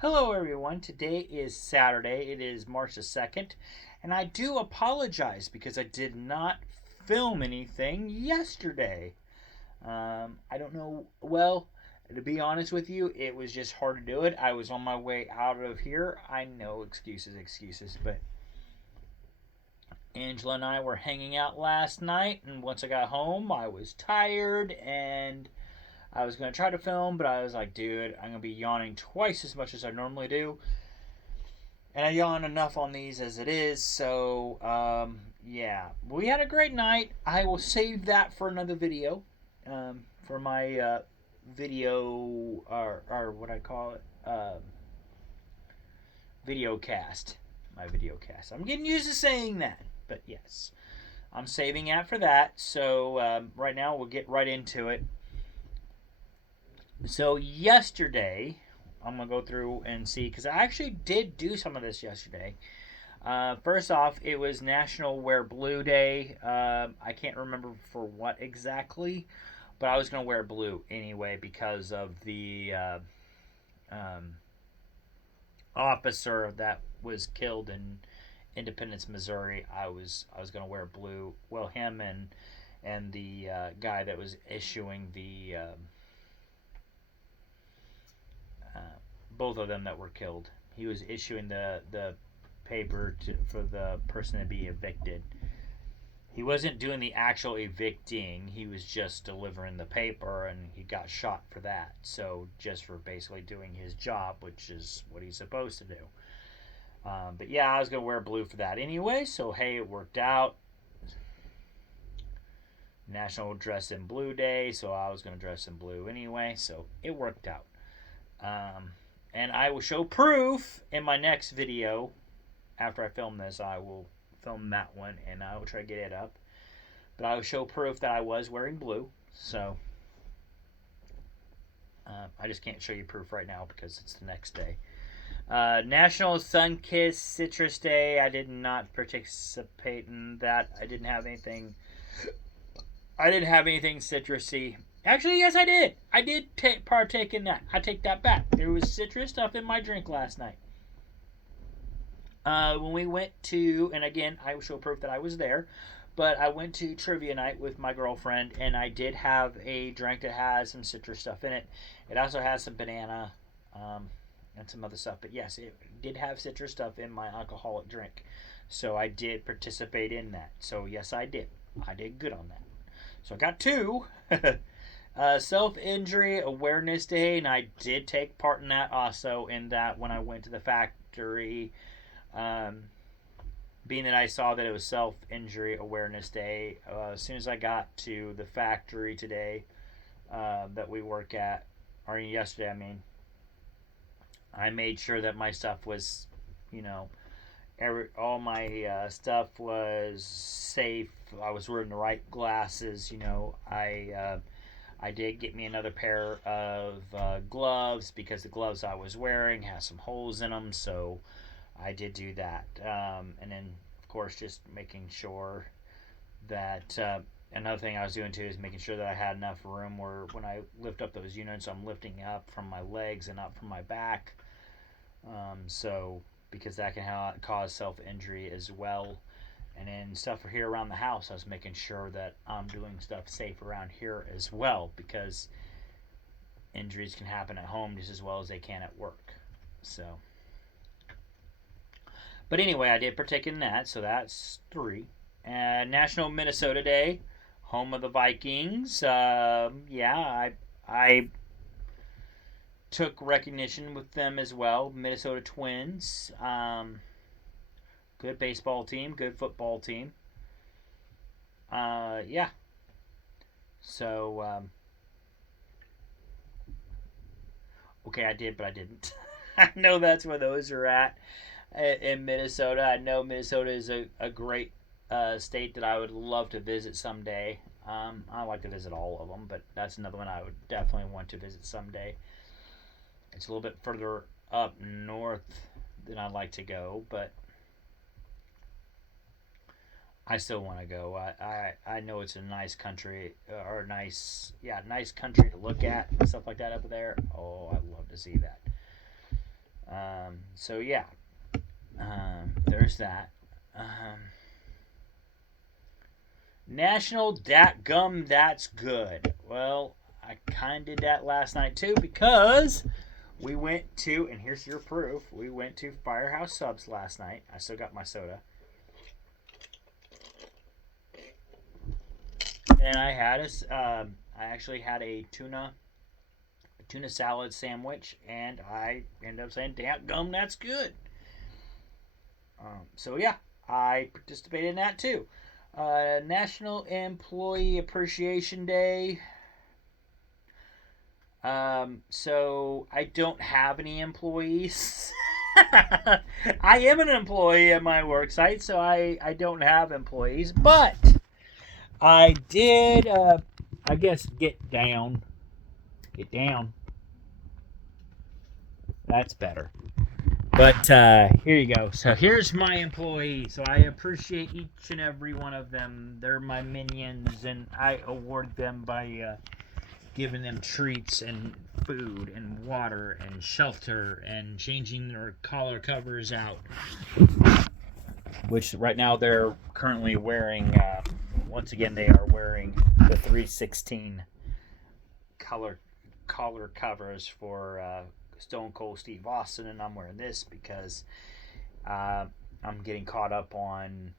Hello, everyone. Today is Saturday. It is March the 2nd, and I do apologize because I did not film anything yesterday. I don't know. Well, to be honest with you, it was just hard to do it. I was on my way out of here. I know excuses, but Angela and I were hanging out last night, and once I got home, I was tired and I was going to try to film, but I was like, dude, I'm going to be yawning twice as much as I normally do. And I yawn enough on these as it is. So, yeah. We had a great night. I will save that for another video. For my video, or what I call it, video cast. My video cast. I'm getting used to saying that. But yes, I'm saving that for that. So, right now, we'll get right into it. So, yesterday, I'm going to go through and see, because I actually did do some of this yesterday. First off, it was National Wear Blue Day. I can't remember for what exactly, but I was going to wear blue anyway because of the um, officer that was killed in Independence, Missouri. I was going to wear blue. Well, him and the guy that was issuing the both of them that were killed. He was issuing the paper for the person to be evicted. He wasn't doing the actual evicting. He was just delivering the paper, and he got shot for that. So just for basically doing his job, which is what he's supposed to do. But yeah, I was gonna wear blue for that anyway. So hey, it worked out. National Dress in Blue Day, so I was gonna dress in blue anyway. So it worked out. And I will show proof in my next video. After I film this, I will film that one and I will try to get it up. But I will show proof that I was wearing blue. So I just can't show you proof right now because it's the next day. National Sun Kiss Citrus Day. I did not participate in that. I didn't have anything. I didn't have anything citrusy. Actually, yes, I did. I did partake in that. I take that back. There was citrus stuff in my drink last night. When we went to, and again, I will show proof that I was there, but I went to trivia night with my girlfriend, and I did have a drink that has some citrus stuff in it. It also has some banana and some other stuff, but yes, it did have citrus stuff in my alcoholic drink. So I did participate in that. So yes, I did. I did good on that. So I got two. Self Injury Awareness Day, and I did take part in that also. In that, when I went to the factory, um, being that I saw that it was Self Injury Awareness Day, as soon as I got to the factory today that we work at, or yesterday, I mean, I made sure that my stuff was, you know, all my stuff was safe. I was wearing the right glasses. I did get me another pair of gloves because the gloves I was wearing has some holes in them, so I did do that. And then, of course, just making sure that another thing I was doing too is making sure that I had enough room where when I lift up those units, I'm lifting up from my legs and up from my back. So because that can cause self injury as well. And then stuff here around the house, I was making sure that I'm doing stuff safe around here as well because injuries can happen at home just as well as they can at work. So, but anyway, I did partake in that, so that's three. National Minnesota Day, home of the Vikings. Yeah, I took recognition with them as well. Minnesota Twins. Good baseball team, good football team. Yeah. So, okay, I did, but I didn't. I know that's where those are at in Minnesota. I know Minnesota is a great state that I would love to visit someday. I like to visit all of them, but that's another one I would definitely want to visit someday. It's a little bit further up north than I'd like to go, but I still want to go. I know it's a nice country or nice country to look at and stuff like that up there. Oh, I'd love to see that. So yeah, there's that. National Dat Gum That's Good. Well, I kind of did that last night too because we went to, and here's your proof, we went to Firehouse Subs last night. I still got my soda. And I actually had a tuna salad sandwich, and I ended up saying, "Damn gum, that's good." So yeah, I participated in that too. National Employee Appreciation Day. So I don't have any employees. I am an employee at my work site, so I don't have employees, but I did, I guess, get down. Get down. That's better. But here you go. So here's my employees. So I appreciate each and every one of them. They're my minions, and I award them by giving them treats and food and water and shelter and changing their collar covers out. Which right now they're currently wearing, once again, they are wearing the 316 collar covers for Stone Cold Steve Austin, and I'm wearing this because I'm getting caught up on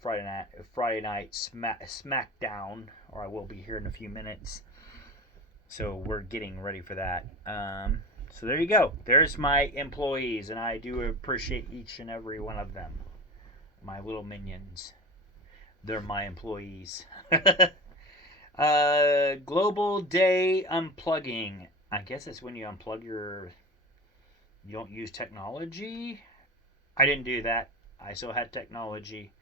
Friday night SmackDown, or I will be here in a few minutes. So we're getting ready for that. So there you go. There's my employees, and I do appreciate each and every one of them. My little minions. They're my employees. Global Day Unplugging. I guess it's when you unplug you don't use technology. I didn't do that. I still had technology.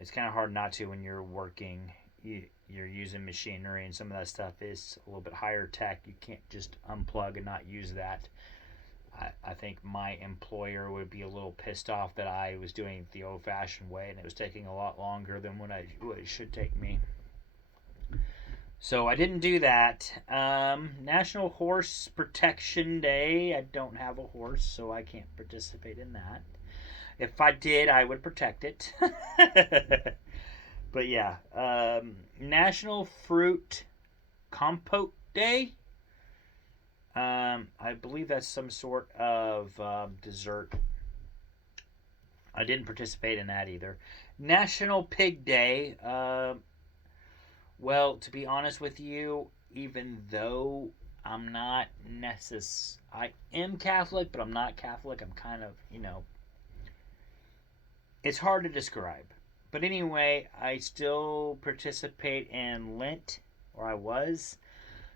It's kind of hard not to when you're working. You're using machinery, and some of that stuff is a little bit higher tech. You can't just unplug and not use that. I think my employer would be a little pissed off that I was doing it the old-fashioned way, and it was taking a lot longer than what it should take me. So I didn't do that. National Horse Protection Day. I don't have a horse, so I can't participate in that. If I did, I would protect it. But yeah, National Fruit Compote Day. I believe that's some sort of dessert. I didn't participate in that either. National Pig Day. Well, to be honest with you, even though I'm not I am Catholic, but I'm not Catholic. I'm kind of, it's hard to describe. But anyway, I still participate in Lent, or I was.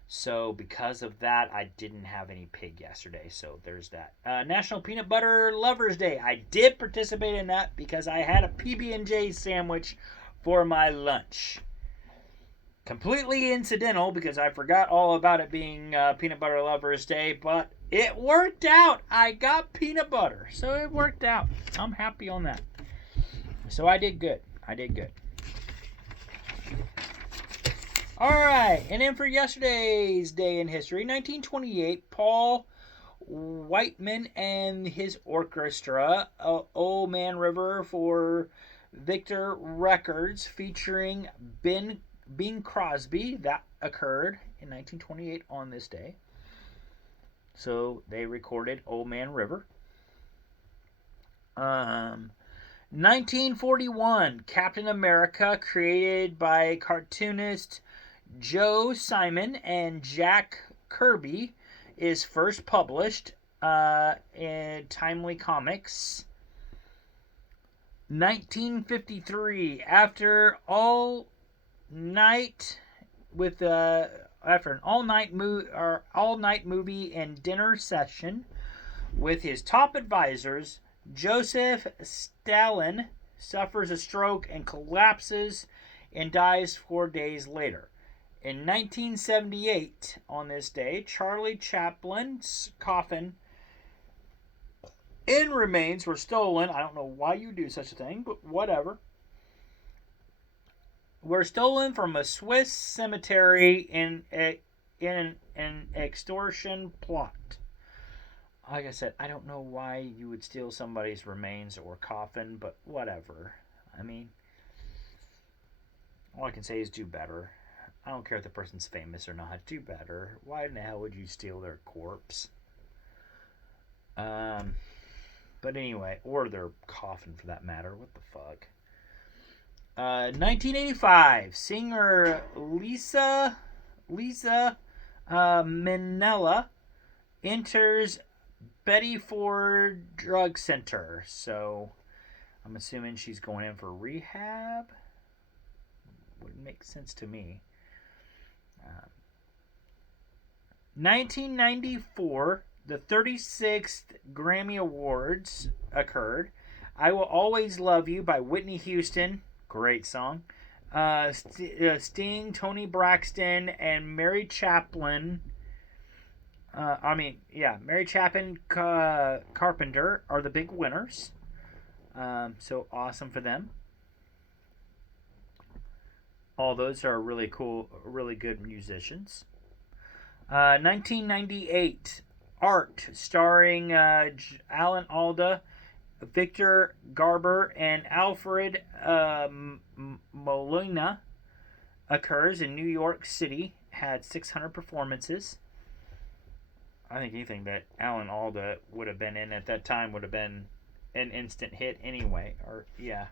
So because of that, I didn't have any pig yesterday. So there's that. National Peanut Butter Lovers Day. I did participate in that because I had a PB&J sandwich for my lunch. Completely incidental because I forgot all about it being Peanut Butter Lovers Day, but it worked out. I got peanut butter, so it worked out. I'm happy on that. So I did good. All right, and then for yesterday's day in history, 1928, Paul Whiteman and his orchestra, Old Man River for Victor Records, featuring Bing Crosby. That occurred in 1928 on this day. So they recorded Old Man River. 1941, Captain America, created by cartoonist Joe Simon and Jack Kirby, is first published in Timely Comics. 1953, after an all-night movie and dinner session with his top advisors, Joseph Stalin suffers a stroke and collapses and dies 4 days later. In 1978, on this day, Charlie Chaplin's coffin and remains were stolen. I don't know why you do such a thing, but whatever. Were stolen from a Swiss cemetery in an extortion plot. like I said, I don't know why you would steal somebody's remains or coffin, but whatever. I mean, all I can say is do better. I don't care if the person's famous or not. Do better. Why in the hell would you steal their corpse? Um, but anyway, or their coffin for that matter. What the fuck? 1985, singer Lisa Minnelli enters Betty Ford Drug Center. So I'm assuming she's going in for rehab. Wouldn't make sense to me. 1994, the 36th Grammy Awards occurred. I Will Always Love You by Whitney Houston. Great song. Sting, Tony Braxton, and Mary Chaplin. Mary Chapin Carpenter are the big winners. So awesome for them. All those are really cool, really good musicians. 1998, Art, starring Alan Alda, Victor Garber, and Alfred Molina, occurs in New York City. Had 600 performances. I think anything that Alan Alda would have been in at that time would have been an instant hit anyway. Or, yeah.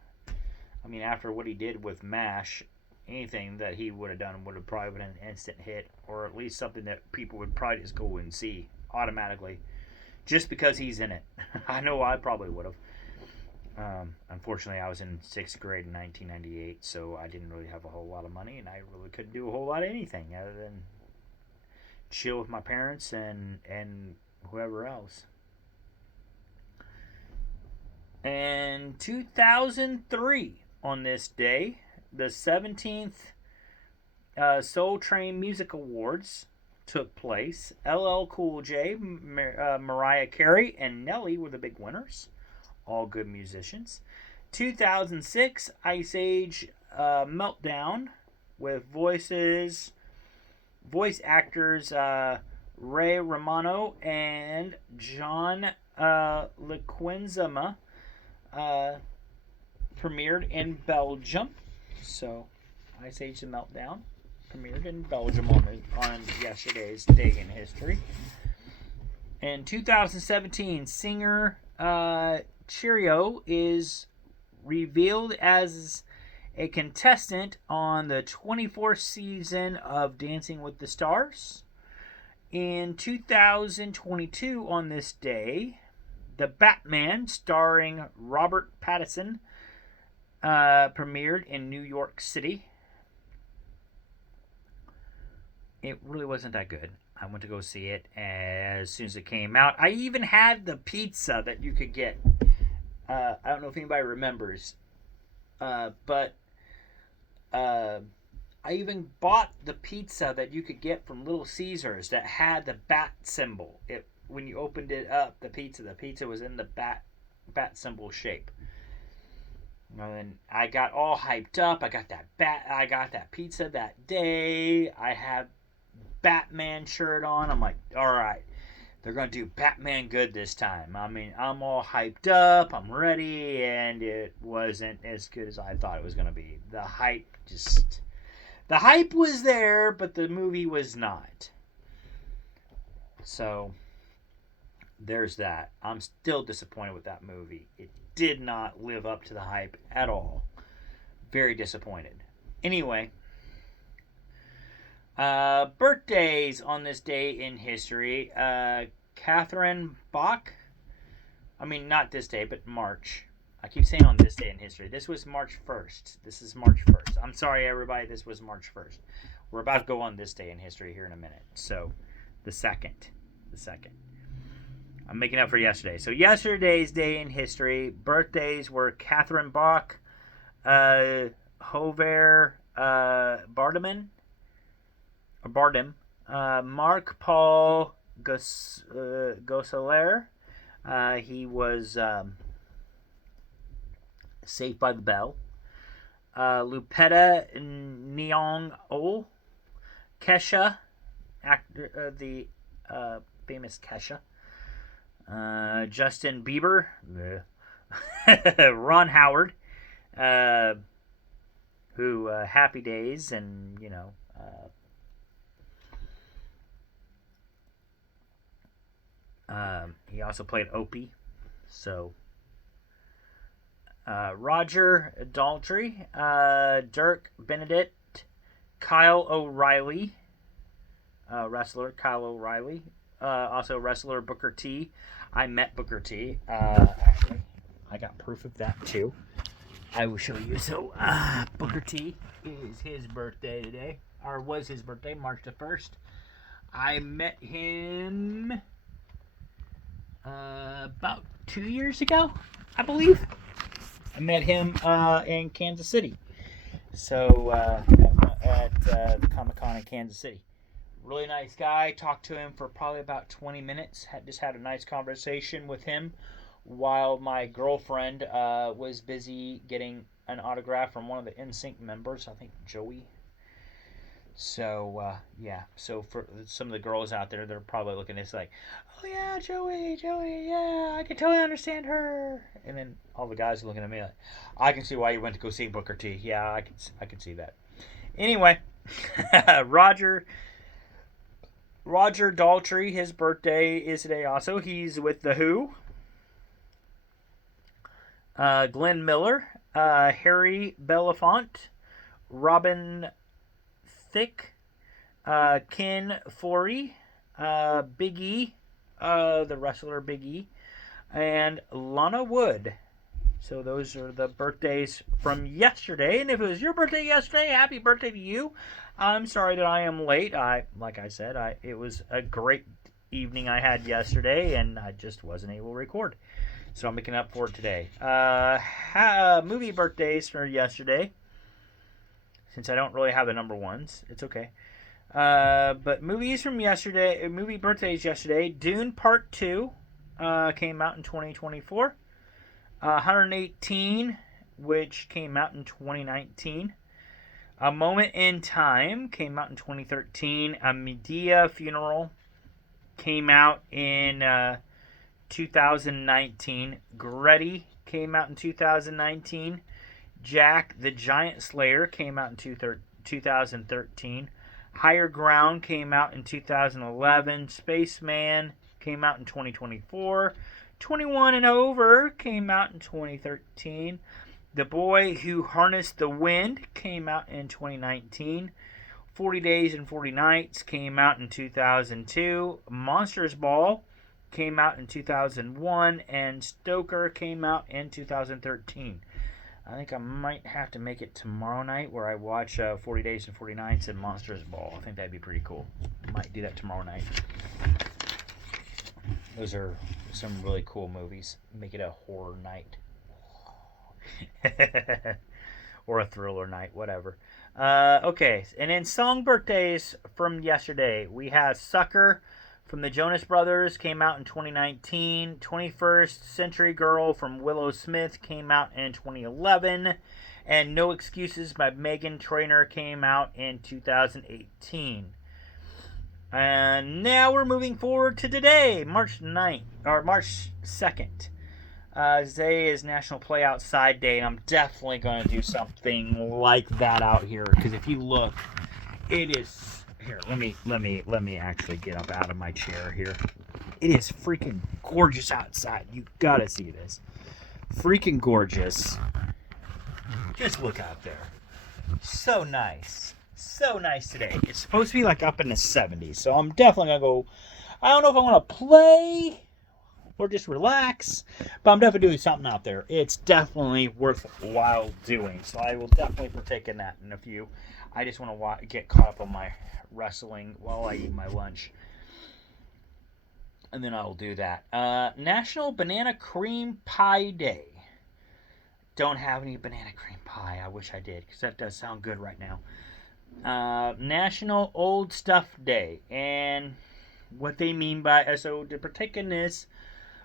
I mean, after what he did with MASH, anything that he would have done would have probably been an instant hit, or at least something that people would probably just go and see automatically, just because he's in it. I know I probably would have. Unfortunately, I was in 6th grade in 1998, so I didn't really have a whole lot of money, and I really couldn't do a whole lot of anything other than chill with my parents and whoever else. And 2003, on this day, the 17th Soul Train Music Awards took place. LL Cool J, Mariah Carey, and Nelly were the big winners. All good musicians. 2006, Ice Age Meltdown with voice actors Ray Romano and John Leguizamo premiered in Belgium. So, Ice Age The Meltdown premiered in Belgium on yesterday's day in history. In 2017, singer Cheerio is revealed as a contestant on the 24th season of Dancing with the Stars. In 2022, on this day, The Batman, starring Robert Pattinson, premiered in New York City. It really wasn't that good. I went to go see it as soon as it came out. I even had the pizza that you could get. I don't know if anybody remembers, but I even bought the pizza that you could get from Little Caesars that had the bat symbol. When you opened it up, the pizza was in the bat symbol shape. And I got all hyped up. I got that pizza that day. I had Batman shirt on. I'm like, all right, they're gonna do Batman good this time. I mean, I'm all hyped up. I'm ready, and it wasn't as good as I thought it was gonna be. The hype was there, but the movie was not. So there's that. I'm still disappointed with that movie. It did not live up to the hype at all. Very disappointed. Anyway, birthdays on this day in history. Catherine Bach. I mean, not this day, but March. I keep saying on this day in history. This was March 1st. This is March 1st. I'm sorry, everybody. This was March 1st. We're about to go on this day in history here in a minute. So, the second. I'm making up for yesterday. So, yesterday's day in history, birthdays were Catherine Bach, Hover Bardem, Mark Paul Gosselaar. He was Saved by the Bell. Lupita Nyong'o, Kesha, the famous Kesha. Justin Bieber, Ron Howard, uh, who Happy Days, and he also played Opie. So Roger Daltrey, Dirk Benedict, Kyle O'Reilly, wrestler Kyle O'Reilly, also wrestler Booker T. I met Booker T. Actually, I got proof of that too. I will show you. So Booker T is his birthday today, or was his birthday, March the 1st. I met him about 2 years ago, I believe. I met him in Kansas City. So at the Comic-Con in Kansas City. Really nice guy. Talked to him for probably about 20 minutes. Just had a nice conversation with him while my girlfriend was busy getting an autograph from one of the NSYNC members, I think Joey. So, yeah. So for some of the girls out there, they're probably looking at this like, oh, yeah, Joey, yeah, I can totally understand her. And then all the guys are looking at me like, I can see why you went to go see Booker T. Yeah, I can see that. Anyway, Roger Daltrey, his birthday is today also. He's with The Who. Glenn Miller, Harry Belafonte, Robin Thicke, Ken Foree, Big E, the wrestler Big E, and Lana Wood. So those are the birthdays from yesterday. And if it was your birthday yesterday, happy birthday to you. I'm sorry that I am late. Like I said, it was a great evening I had yesterday, and I just wasn't able to record. So I'm making up for it today. Movie birthdays for yesterday. Since I don't really have the number ones, it's okay. But movies from yesterday, movie birthdays yesterday. Dune Part 2 came out in 2024. 118, which came out in 2019. A Moment in Time came out in 2013. A Medea Funeral came out in 2019. Gretty came out in 2019. Jack the Giant Slayer came out in 2013. Higher Ground came out in 2011. Spaceman came out in 2024. 21 and Over came out in 2013. The Boy Who Harnessed the Wind came out in 2019. 40 Days and 40 Nights came out in 2002. Monsters Ball came out in 2001. And Stoker came out in 2013. I think I might have to make it tomorrow night where I watch 40 Days and 40 Nights and Monsters Ball. I think that'd be pretty cool. Might do that tomorrow night. Those are some really cool movies. Make it a horror night. Or a thriller night, whatever. Okay, and then song birthdays from yesterday. We have Sucker from the Jonas Brothers, came out in 2019. 21st Century Girl from Willow Smith came out in 2011. And No Excuses by Meghan Trainor came out in 2018. And now we're moving forward to today, March 9th, or March 2nd. Today is National Play Outside Day, and I'm definitely going to do something like that out here. Because if you look, it is here. Let me actually get up out of my chair here. It is freaking gorgeous outside. You gotta see this. Freaking gorgeous. Just look out there. So nice. So nice today. It's supposed to be like up in the 70s, so I'm definitely gonna go. I don't know if I want to play or just relax, but I'm definitely doing something out there. It's definitely worthwhile doing, so I will definitely partake in that in a few. I just want to get caught up on my wrestling while I eat my lunch, and then I will do that. National Banana Cream Pie Day. Don't have any banana cream pie. I wish I did, because that does sound good right now. National Old Stuff Day, and what they mean by so to partake in this,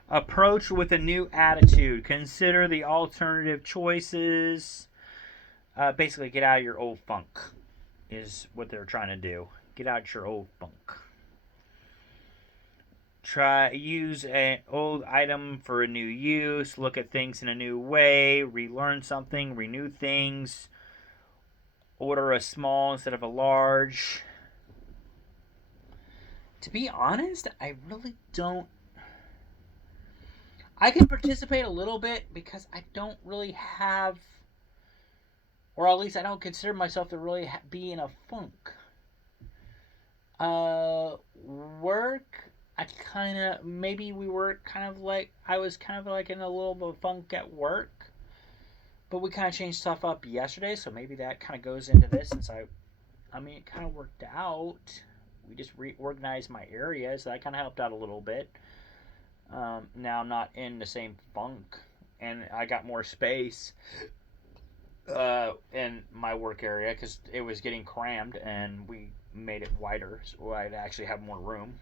approach with a new attitude. Consider the alternative choices. Basically, get out of your old funk is what they're trying to do. Get out your old funk. Try use an old item for a new use. Look at things in a new way. Relearn something. Renew things. Order a small instead of a large. To be honest, I really don't. I can participate a little bit because I don't really have, or at least I don't consider myself to really be in a funk. Work. I kind of maybe we were kind of like I was kind of like in a little bit of funk at work, but we kind of changed stuff up yesterday, so maybe that kind of goes into this since I mean it kind of worked out. We just reorganized my area, so that kind of helped out a little bit. Now I'm not in the same funk, and I got more space in my work area because it was getting crammed, and we made it wider so I'd actually have more room,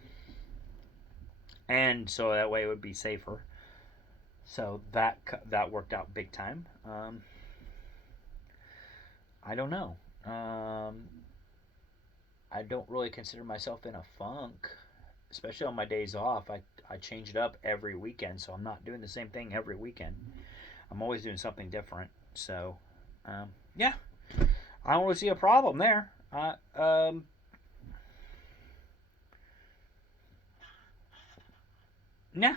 and so that way it would be safer. So that worked out big time. I don't know. I don't really consider myself in a funk, especially on my days off. I change it up every weekend, so I'm not doing the same thing every weekend. I'm always doing something different. So, yeah, I don't really see a problem there. Yeah,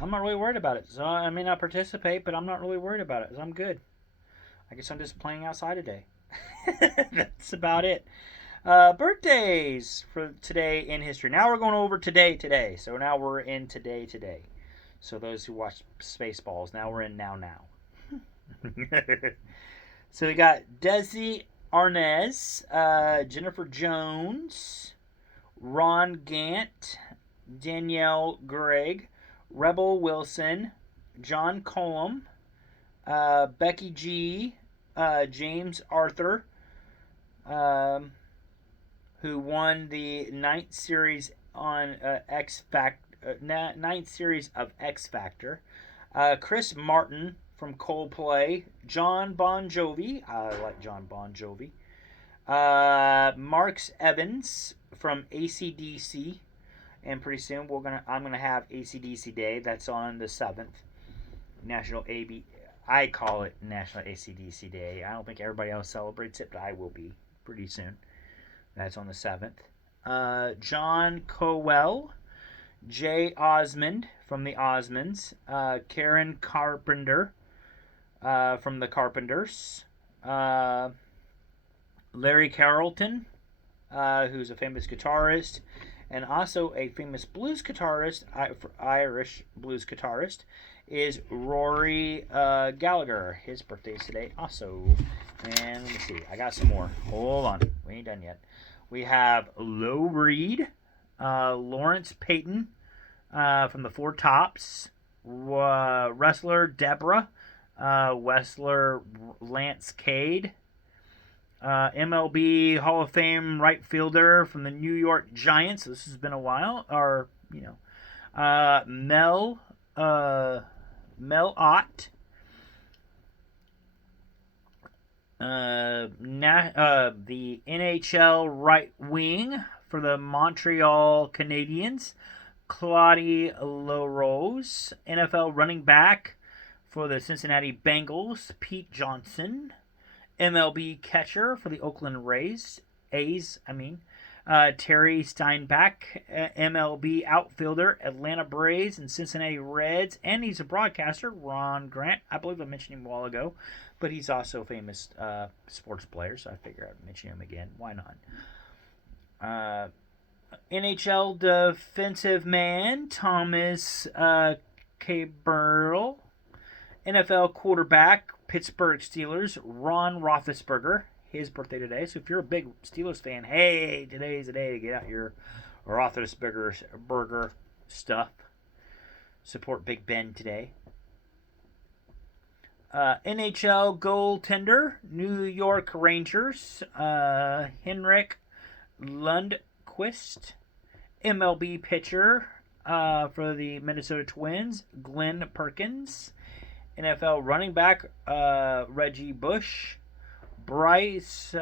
I'm not really worried about it. So I may not participate, but I'm not really worried about it. I'm good. I guess I'm just playing outside today. That's about it. Birthdays for today in history. Now we're going over today. So now we're in today. So those who watch Spaceballs, now we're in now. So we got Desi Arnaz, Jennifer Jones, Ron Gant, Danielle Gregg, Rebel Wilson, John Cullum, Becky G, James Arthur, um, who won the ninth series on ninth series of X Factor. Chris Martin from Coldplay. John Bon Jovi. I like John Bon Jovi. Marks Evans from ACDC. And pretty soon I'm gonna have ACDC Day. That's on the 7th. National AB. I call it National ACDC Day. I don't think everybody else celebrates it, but I will be pretty soon. That's on the 7th. John Cowell, Jay Osmond from the Osmonds, Karen Carpenter from the Carpenters, Larry Carlton, who's a famous guitarist, and also a famous blues guitarist, Irish blues guitarist, is Rory Gallagher. His birthday's today also. And let me see. I got some more. Hold on. We ain't done yet. We have Lou Reed, Lawrence Payton from the Four Tops, wrestler Deborah, wrestler Lance Cade, MLB Hall of Fame right fielder from the New York Giants. This has been a while. Or, Mel Ott. The NHL right wing for the Montreal Canadiens, Claudie LaRose. NFL running back for the Cincinnati Bengals, Pete Johnson. MLB catcher for the Oakland A's, Terry Steinbach, MLB outfielder, Atlanta Braves and Cincinnati Reds, and he's a broadcaster, Ron Grant. I believe I mentioned him a while ago, but he's also a famous sports player, so I figure I'd mention him again. Why not? NHL defensive man, Thomas Caberl. NFL quarterback, Pittsburgh Steelers, Ron Roethlisberger. His birthday today. So if you're a big Steelers fan, hey, today's the day to get out your Roethlisberger stuff. Support Big Ben today. NHL goaltender, New York Rangers, Henrik Lundqvist. MLB pitcher for the Minnesota Twins, Glenn Perkins. NFL running back, Reggie Bush. Bryce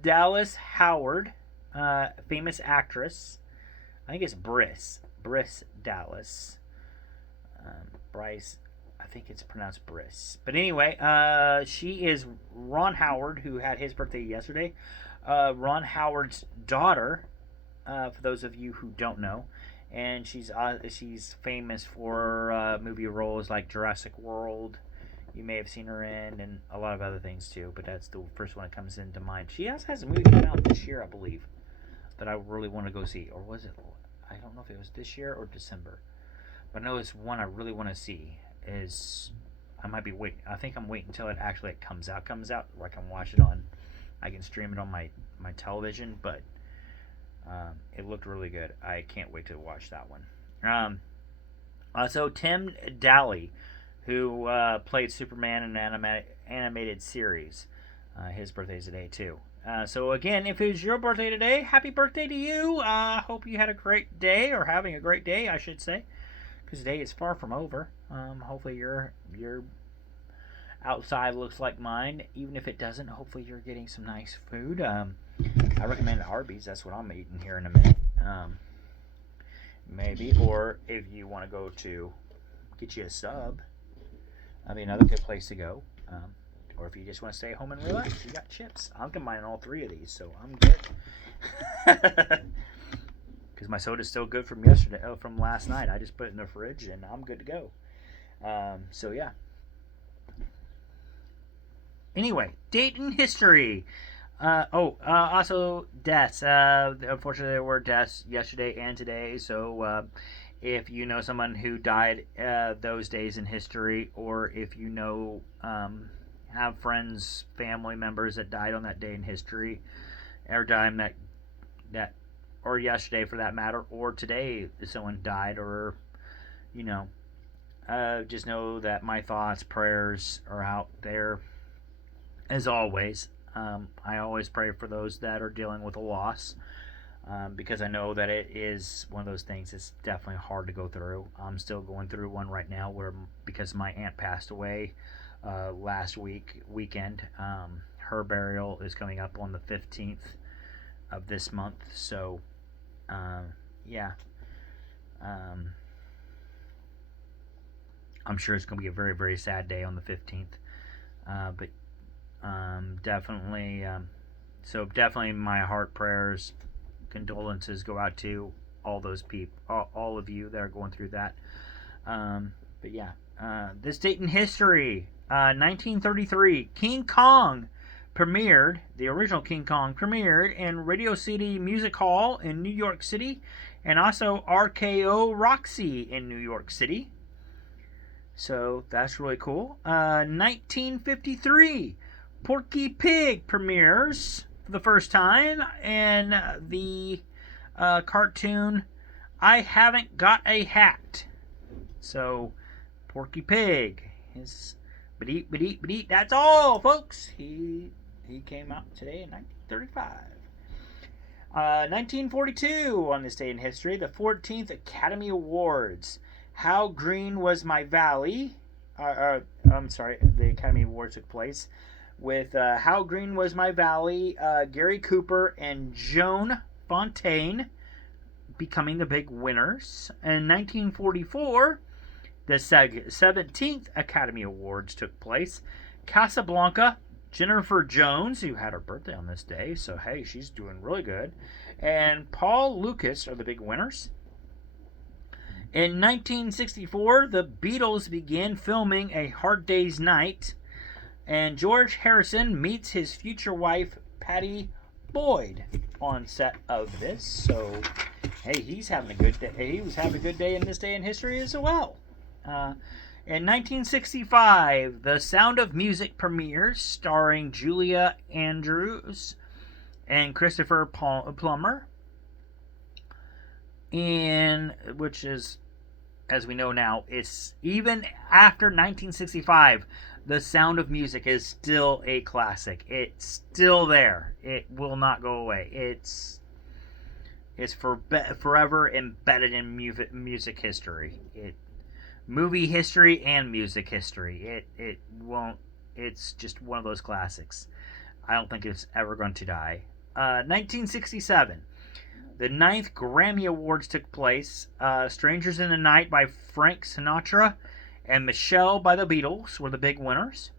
Dallas Howard, famous actress. I think it's Briss Dallas. Bryce, I think it's pronounced Briss. But anyway, she is Ron Howard, who had his birthday yesterday. Ron Howard's daughter, for those of you who don't know, and she's famous for movie roles like Jurassic World. You may have seen her in, and a lot of other things too. But that's the first one that comes into mind. She also has a movie coming out this year, I believe, that I really want to go see. Or was it? I don't know if it was this year or December. But I know it's one I really want to see. I might be waiting. I think I'm waiting until it actually comes out, where I can watch it on. I can stream it on my television, but it looked really good. I can't wait to watch that one. Also, Tim Daly, who played Superman in an animated series. His birthday's today, too. So, again, if it's your birthday today, happy birthday to you. Hope you had a great day, or having a great day, I should say. Because today is far from over. Hopefully your outside looks like mine. Even if it doesn't, hopefully you're getting some nice food. I recommend Arby's. That's what I'm eating here in a minute. Maybe. Or if you want to go to get you a sub, that'd be another good place to go. Or if you just want to stay home and relax, you got chips. I'm combining all three of these, so I'm good. Because my soda's still good from from last night. I just put it in the fridge and I'm good to go. So yeah. Anyway, date in history. Also deaths. Unfortunately, there were deaths yesterday and today. So if you know someone who died those days in history, or if you know have friends, family members that died on that day in history, or time that or yesterday for that matter, or today someone died, or just know that my thoughts, prayers are out there as always. I always pray for those that are dealing with a loss, because I know that it is one of those things that's definitely hard to go through. I'm still going through one right now because my aunt passed away last weekend. Her burial is coming up on the 15th of this month, so yeah. I'm sure it's going to be a very, very sad day on the 15th. But definitely, so definitely my heart, prayers, condolences go out to all those people, all of you that are going through that. But yeah, this date in history, 1933, King Kong premiered, the original King Kong premiered in Radio City Music Hall in New York City, and also RKO Roxy in New York City. So that's really cool. 1953, Porky Pig premieres for the first time, and the cartoon I Haven't Got a Hat. So Porky Pig is but that's all, folks. He came out today in 1935. 1942, on this day in history, the 14th Academy Awards. How Green Was My Valley? I'm sorry, the Academy Awards took place with How Green Was My Valley, Gary Cooper and Joan Fontaine becoming the big winners. In 1944, the 17th Academy Awards took place. Casablanca, Jennifer Jones, who had her birthday on this day, so hey, she's doing really good, and Paul Lucas are the big winners. In 1964, the Beatles began filming A Hard Day's Night, and George Harrison meets his future wife, Patty Boyd, on set of this. So, hey, he's having a good day. He was having a good day in this day in history as well. In 1965, The Sound of Music premieres, starring Julia Andrews and Christopher Plummer, which is, as we know now, it's even after 1965, The Sound of Music is still a classic. It's still there. It will not go away. It's forever embedded in music history. Movie history and music history. It won't. It's just one of those classics. I don't think it's ever going to die. 1967. The ninth Grammy Awards took place. Strangers in the Night by Frank Sinatra and Michelle by the Beatles were the big winners.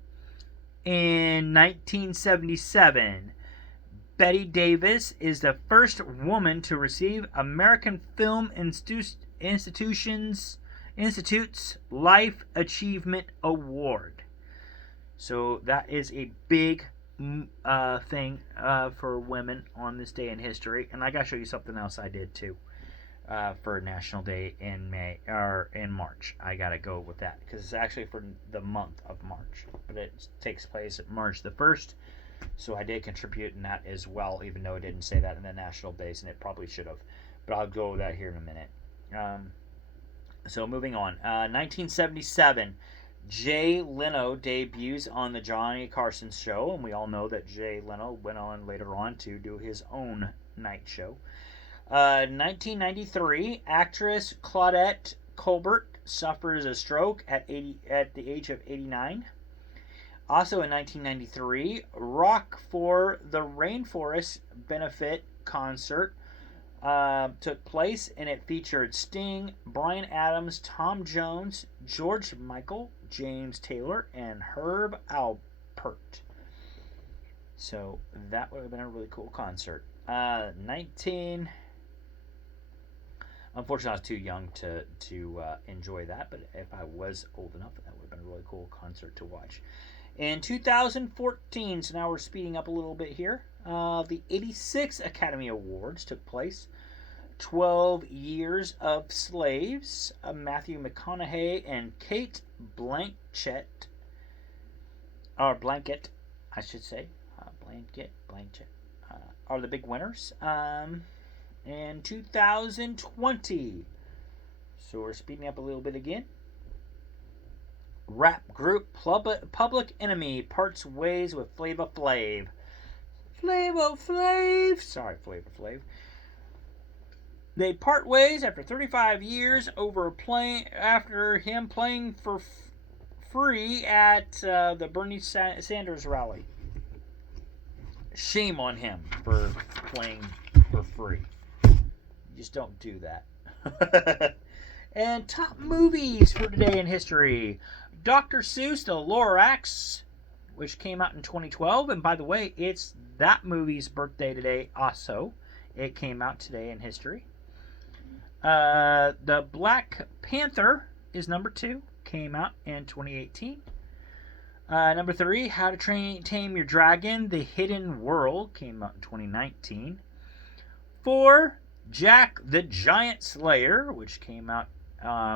In 1977, Betty Davis is the first woman to receive American Film Institute's Life Achievement Award. So that is a big thing for women on this day in history. And I gotta show you something else I did too for National Day in May or in March. I gotta go with that because it's actually for the month of March, but it takes place March the 1st. So I did contribute in that as well, even though it didn't say that in the national days, and it probably should have. But I'll go with that here in a minute. So moving on. 1977, Jay Leno debuts on the Johnny Carson show, and we all know that Jay Leno went on later on to do his own night show. 1993, actress Claudette Colbert suffers a stroke at the age of 89. Also in 1993, Rock for the Rainforest benefit concert took place, and it featured Sting, Bryan Adams, Tom Jones, George Michael, James Taylor, and Herb Alpert. So that would have been a really cool concert. Unfortunately, I was too young to enjoy that, but if I was old enough, that would have been a really cool concert to watch. In 2014, so now we're speeding up a little bit here, the 86 Academy Awards took place. 12 Years of Slaves, Matthew McConaughey and Kate Blanchett, or Blanket, I should say, Blanchett, are the big winners. In 2020, so we're speeding up a little bit again. Rap group Public Enemy parts ways with Flavor Flav. Sorry, Flavor Flav. They part ways after 35 years after him playing for free at the Bernie Sanders rally. Shame on him for playing for free. You just don't do that. And top movies for today in history. Dr. Seuss, The Lorax, which came out in 2012. And by the way, it's that movie's birthday today also. It came out today in history. The Black Panther is number 2. Came out in 2018. Number 3, How to Tame Your Dragon, The Hidden World, came out in 2019. 4, Jack the Giant Slayer, which came out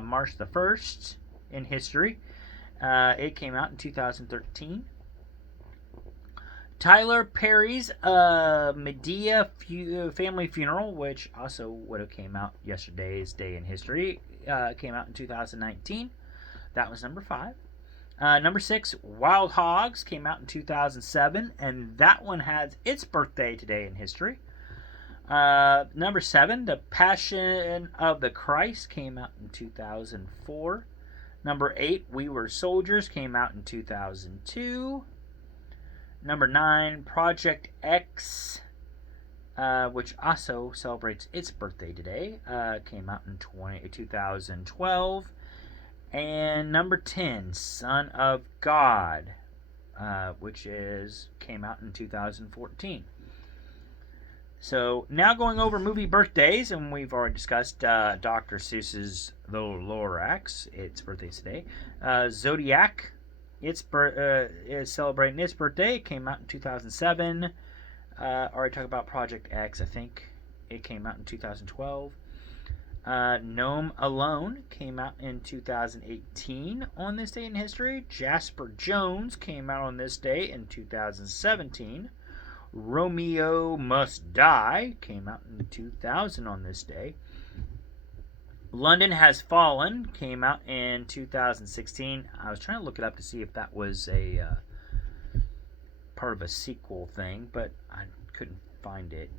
March the 1st in history. It came out in 2013. Tyler Perry's Medea Family Funeral, which also would have came out yesterday's day in history, came out in 2019. That was number 5. Number 6, Wild Hogs, came out in 2007, and that one has its birthday today in history. Number 7, The Passion of the Christ, came out in 2004. Number 8, We Were Soldiers, came out in 2002. Number 9, Project X, which also celebrates its birthday today, came out in 2012. And number 10, Son of God, which came out in 2014. So now going over movie birthdays, and we've already discussed Dr. Seuss's The Lorax. Its birthday today. Zodiac, is celebrating its birthday. It came out in 2007. Already talked about Project X. I think it came out in 2012. Gnome Alone came out in 2018 on this day in history. Jasper Jones came out on this day in 2017. Romeo Must Die came out in 2000 on this day. London Has Fallen came out in 2016. I was trying to look it up to see if that was a part of a sequel thing, but I couldn't find it.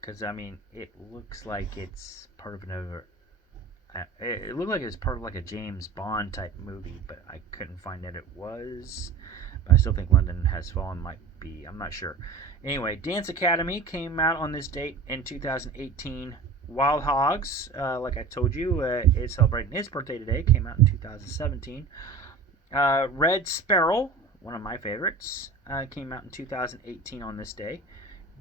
Because, I mean, it looks like it's part of another... It looked like it was part of like a James Bond type movie, but I couldn't find that it was. But I still think London Has Fallen might be. I'm not sure. Anyway, Dance Academy came out on this date in 2018. Wild Hogs, like I told you, is celebrating its birthday today. Came out in 2017. Red Sparrow, one of my favorites, came out in 2018 on this day.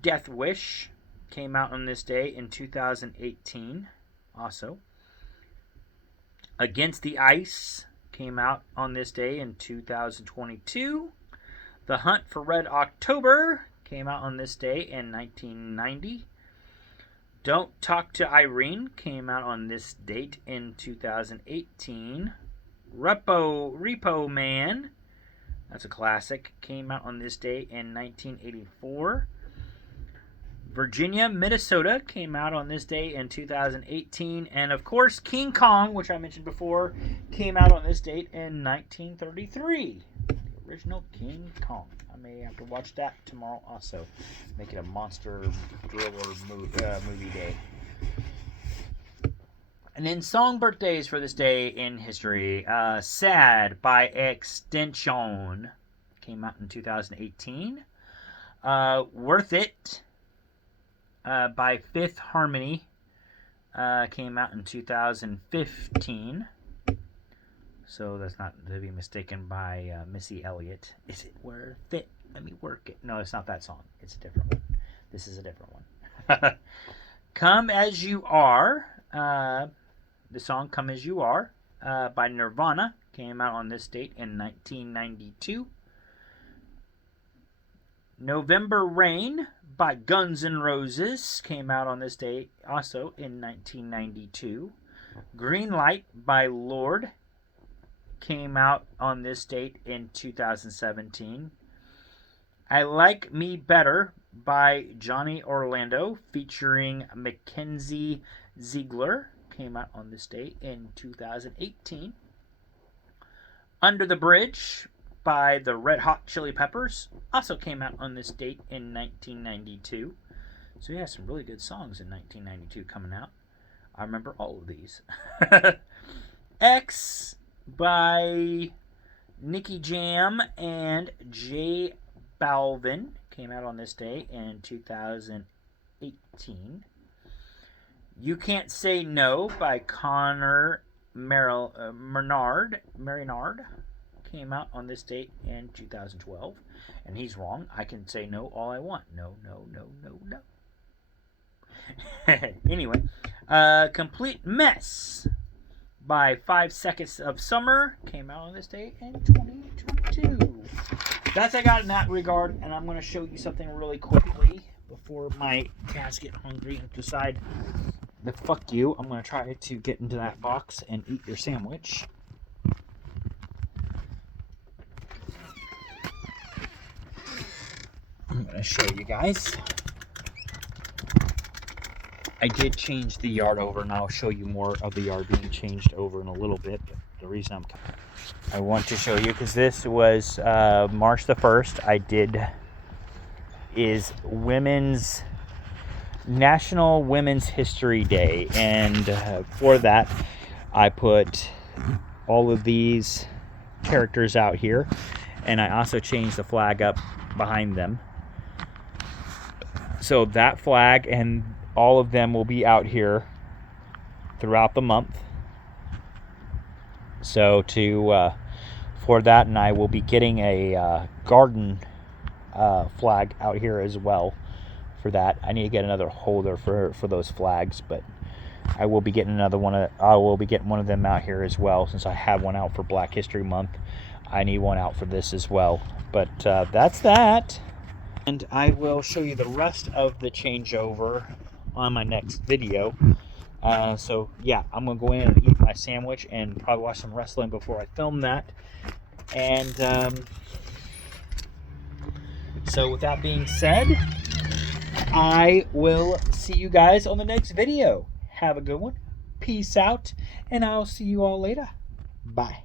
Death Wish came out on this day in 2018 also. Against the Ice came out on this day in 2022. The Hunt for Red October came out on this day in 1990. Don't Talk to Irene came out on this date in 2018. Repo Man, that's a classic, came out on this day in 1984. Virginia, Minnesota came out on this day in 2018. And of course, King Kong, which I mentioned before, came out on this date in 1933. The original King Kong. I may have to watch that tomorrow also. Make it a monster thriller movie day. And then song birthdays for this day in history. Sad by Extension came out in 2018. Worth It by Fifth Harmony came out in 2015. So that's not to be mistaken by Missy Elliott. Is it worth it? Let me work it. No, it's not that song. It's a different one. This is a different one. Come As You Are. The song Come As You Are by Nirvana came out on this date in 1992. November Rain by Guns N' Roses came out on this date also in 1992. Green Light by Lorde came out on this date in 2017. I Like Me Better by Johnny Orlando featuring Mackenzie Ziegler came out on this date in 2018. Under the Bridge by the Red Hot Chili Peppers also came out on this date in 1992. So yeah, some really good songs in 1992 coming out. I remember all of these. X by Nicky Jam and J Balvin came out on this day in 2018. You Can't Say No by Connor Maynard came out on this date in 2012. And he's wrong. I can say no all I want. No, no, no, no, no. Anyway, Complete Mess by 5 Seconds of Summer came out on this day in 2022. That's what I got in that regard, and I'm going to show you something really quickly before my cats get hungry and decide that fuck you. I'm going to try to get into that box and eat your sandwich. I'm going to show you guys. I did change the yard over, and I'll show you more of the yard being changed over in a little bit. But the reason I want to show you, because this was March the 1st, is National Women's History Day. And for that, I put all of these characters out here. And I also changed the flag up behind them. So that flag and all of them will be out here throughout the month. So for that, and I will be getting a garden flag out here as well for that. I need to get another holder for those flags, but I will be getting one of them out here as well, since I have one out for Black History Month. I need one out for this as well. But that's that. And I will show you the rest of the changeover on my next video. So yeah, I'm gonna go in and eat my sandwich and probably watch some wrestling before I film that. And so with that being said, I will see you guys on the next video. Have a good one. Peace out, and I'll see you all later. Bye.